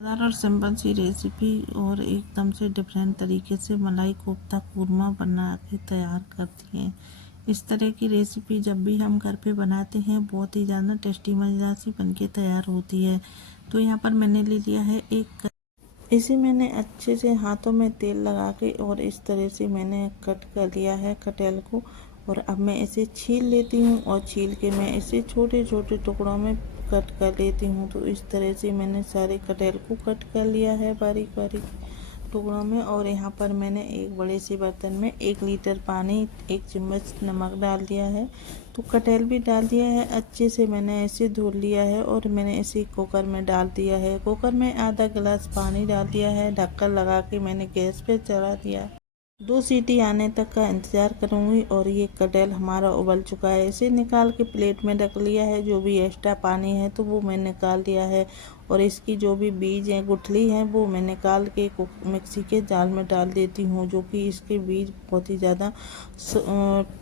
मज़ेदार और सिंपल सी रेसिपी और एकदम से डिफरेंट तरीके से मलाई कोफ्ता कूरमा बना के तैयार करती हैं। इस तरह की रेसिपी जब भी हम घर पे बनाते हैं बहुत ही ज़्यादा टेस्टी मज़ेदार सी बनके तैयार होती है। तो यहाँ पर मैंने ले लिया है इसे मैंने अच्छे से हाथों में तेल लगा के और इस तरह से मैंने कट कर लिया है कटहल को। और अब मैं इसे छील लेती हूँ और छील के मैं इसे छोटे छोटे टुकड़ों में कट कर लेती हूँ। तो इस तरह से मैंने सारे कटहल को कट कर लिया है बारीक बारीक टुकड़ों में। और यहाँ पर मैंने एक बड़े से बर्तन में 1 लीटर पानी 1 चम्मच नमक डाल दिया है। तो कटहल भी डाल दिया है, अच्छे से मैंने इसे धो लिया है और मैंने इसे कुकर में डाल दिया है। कुकर में आधा गिलास पानी डाल दिया है, ढक्कन लगा के मैंने गैस पे चढ़ा दिया। 2 सीटी आने तक का इंतज़ार करूँगी। और ये कटहल हमारा उबल चुका है, इसे निकाल के प्लेट में रख लिया है। जो भी एक्स्ट्रा पानी है तो वो मैं निकाल दिया है। और इसकी जो भी बीज हैं गुठली हैं वो मैं निकाल के मिक्सी के जार में डाल देती हूँ। जो कि इसके बीज बहुत ही ज़्यादा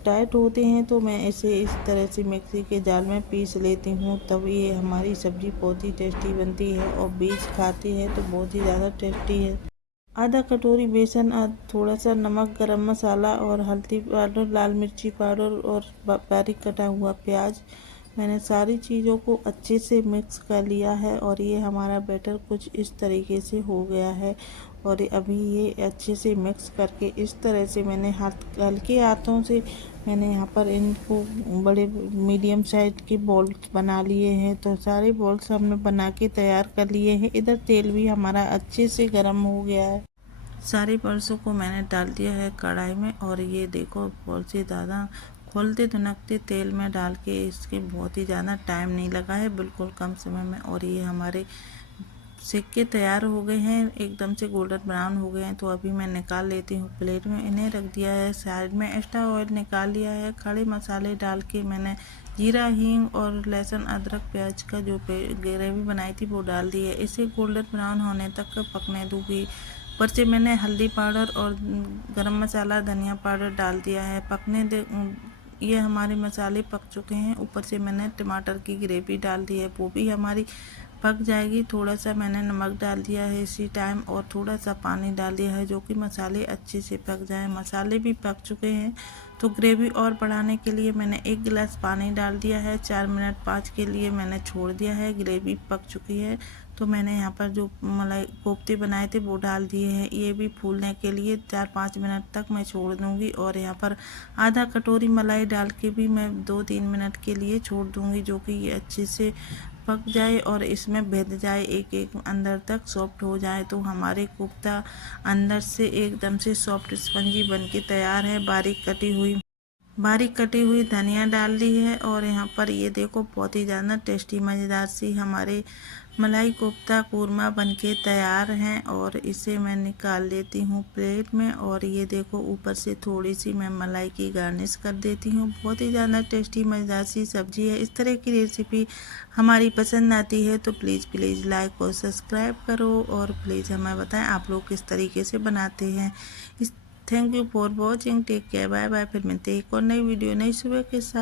टाइट होते हैं, तो मैं इसे इस तरह से मिक्सी के जार में पीस लेती हूँ। तब ये हमारी सब्ज़ी बहुत ही टेस्टी बनती है और बीज खाती है तो बहुत ही ज़्यादा टेस्टी है। आधा कटोरी बेसन, थोड़ा सा नमक, गरम मसाला और हल्दी पाउडर, लाल मिर्ची पाउडर और बारीक कटा हुआ प्याज, मैंने सारी चीज़ों को अच्छे से मिक्स कर लिया है। और ये हमारा बैटर कुछ इस तरीके से हो गया है। और अभी ये अच्छे से मिक्स करके इस तरह से मैंने हल्के हाथों से मैंने यहाँ पर इनको बड़े मीडियम साइज के बॉल्स बना लिए हैं। तो सारे बॉल्स हमने बना के तैयार कर लिए हैं। इधर तेल भी हमारा अच्छे से गर्म हो गया है। सारी बॉल्सों को मैंने डाल दिया है कढ़ाई में। और ये देखो बहुत से ज़्यादा खोलते धुनकते तेल में डाल के इसके बहुत ही ज़्यादा टाइम नहीं लगा है, बिल्कुल कम समय में। और ये हमारे सेक के तैयार हो गए हैं, एकदम से गोल्डन ब्राउन हो गए हैं। तो अभी मैं निकाल लेती हूँ प्लेट में, इन्हें रख दिया है साइड में। एक्स्ट्रा ऑयल निकाल लिया है। खड़े मसाले डाल के मैंने जीरा, हींग और लहसुन, अदरक, प्याज का जो ग्रेवी बनाई थी वो डाल दी है। इसे गोल्डन ब्राउन होने तक पकने दूँगी। ऊपर से मैंने हल्दी पाउडर और गरम मसाला, धनिया पाउडर डाल दिया है। ये हमारे मसाले पक चुके हैं। ऊपर से मैंने टमाटर की ग्रेवी डाल दी है, वो भी हमारी पक जाएगी। थोड़ा सा मैंने नमक डाल दिया है इसी टाइम और थोड़ा सा पानी डाल दिया है, जो कि मसाले अच्छे से पक जाएं। मसाले भी पक चुके हैं। तो ग्रेवी और बढ़ाने के लिए मैंने 1 गिलास पानी डाल दिया है। 4 मिनट 5 के लिए मैंने छोड़ दिया है। ग्रेवी पक चुकी है। तो मैंने यहाँ पर जो मलाई कोफ्ते बनाए थे वो डाल दिए हैं। ये भी फूलने के लिए 4-5 मिनट तक मैं छोड़ दूँगी। और यहाँ पर आधा कटोरी मलाई डाल के भी मैं 2-3 मिनट के लिए छोड़ दूँगी, जो कि ये अच्छे से पक जाए और इसमें भेद जाए, एक एक अंदर तक सॉफ्ट हो जाए। तो हमारे कोफ्ता अंदर से एकदम से सॉफ्ट स्पंजी बन के तैयार है। बारीक कटी हुई धनिया डाल दी है। और यहाँ पर ये देखो बहुत ही ज़्यादा टेस्टी मज़ेदार सी हमारे मलाई कोफ्ता कूरमा बनके तैयार हैं। और इसे मैं निकाल लेती हूँ प्लेट में। और ये देखो ऊपर से थोड़ी सी मैं मलाई की गार्निश कर देती हूँ। बहुत ही ज़्यादा टेस्टी मज़ेदार सी सब्ज़ी है। इस तरह की रेसिपी हमारी पसंद आती है तो प्लीज़ लाइक और सब्सक्राइब करो। और प्लीज़ हमें बताएं आप लोग किस तरीके से बनाते हैं। इस thank you for watching, take care, bye bye. फिर मिलते हैं एक और नई वीडियो नई सुबह के साथ।